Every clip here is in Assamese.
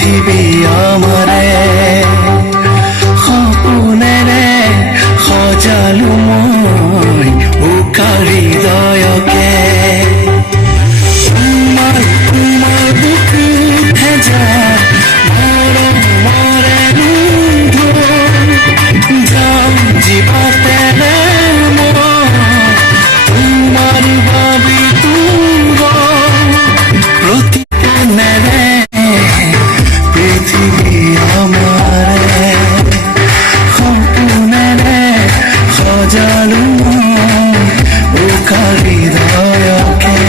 পৃথিৱী আমাৰে সপোনেৰে সজালো মই উকা হৃদয়কে তোমাৰ বুকুত ভেজা মৰমৰে যাম জীৱতেৰে মই তোমাৰ বাবে প্ৰতিপনেৰে পৃথিৱী আমাৰে সপোনেৰে সজালো উকা হৃদয়কে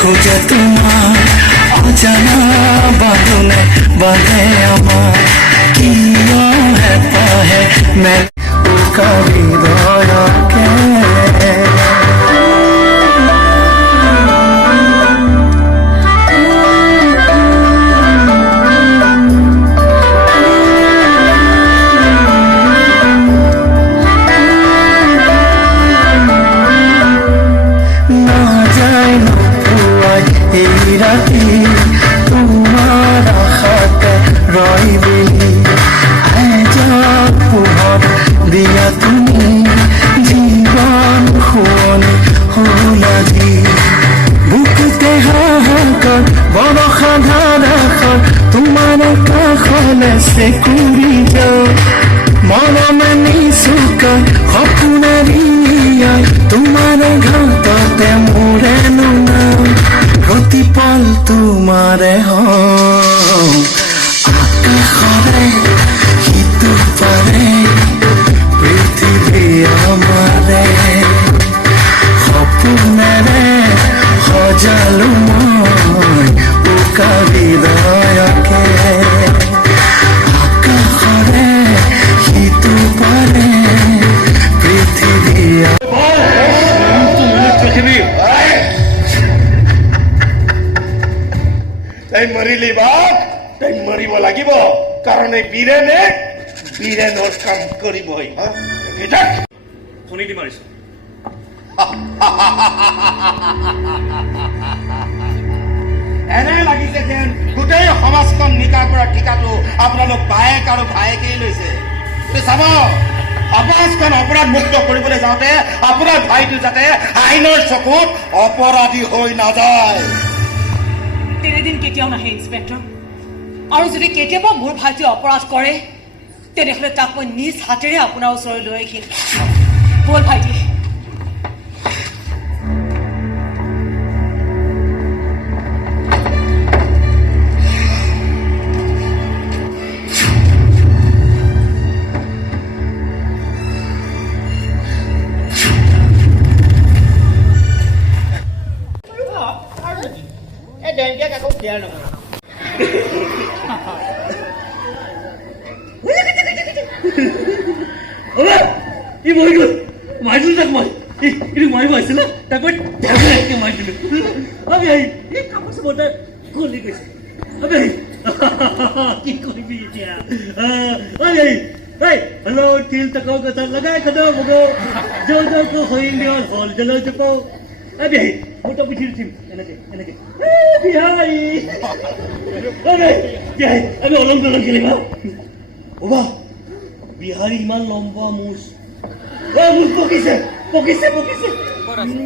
খোঁজে তোমাৰ অজানা বাঁধনে বাঁধে আমাৰ কিয় হেঁপাহে উকা হৃদয়কে ৰাতি তোমাৰ আশাতে ৰইবি এজাক পোহৰ দিয়া তুমি জীৱন শুৱনি হ'ল আজি বুকুতে হাহাকাৰ বৰষা ধাৰাষাৰ তোমাৰ কাষলে চেকুৰি যাওঁ মৰমে নিচুকা সপোনেৰি নিয়াই তোমাৰ ঘাটতে মোৰে নুনাও প্ৰতিপল তোমাৰে আকাশৰে সিটো পাৰে পৃথিৱী আমাৰে সপোনেৰে সজালো মই উকা হৃদয়কে আকাশৰে সিটো পাৰে পৃথিৱী তাই মৰিলি বাপ তাই মৰিব লাগিব কাৰণ এই বীৰেনে বীৰেনৰ কাম কৰিবই শুনি দি মাৰিছো এনে লাগিছে যেন গোটেই সমাজখন নিকা কৰা ঠিকাটো আপোনালোক বায়েক আৰু ভায়েকেই লৈছে চাব সমাজখন অপৰাধ মুক্ত কৰিবলৈ যাওঁতে আপোনাৰ ভাইটো যাতে আইনৰ চকুত অপৰাধী হৈ নাযায় তেনেদিন কেতিয়াও নাহে ইন্সপেক্টৰ আৰু যদি কেতিয়াবা মোৰ ভাইটিয়ে অপৰাধ কৰে তেনেহ'লে তাক মই নিজ হাতেৰে আপোনাৰ ওচৰলৈ লৈ আহিম বল ভাইটি ই মৰি গ'ল মাৰিছিলো তাক মই ইটো মাৰিব আহিছিলে তাক মই ধেমালিকে মাৰিছিলো আমি আহি এই কাপোৰ চাপৰ তাই গলি গৈছে আমি আহি কি কৰিবি এতিয়া আমি আহি হেল্ল' তিল টকা কথা লগাই খাদো মগো যৌজৌকো হৈলিয়ৰ হ'ল জলজুক আমি আহি মোটা পিঠি উঠিম এনেকে এনেকে বিহাৰী আমি অলং দলং খেলিম অবা বিহাৰী ইমান লম্বা মুচ মুচ পকিছে পকিছে পকিছে পকিছে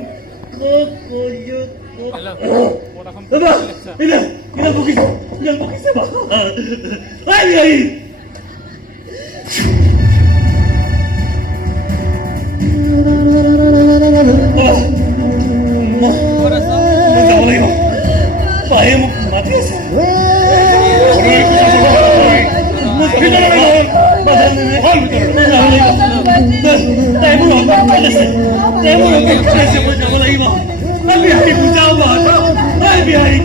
পায়ে মোক মাতি আছে বিহাৰী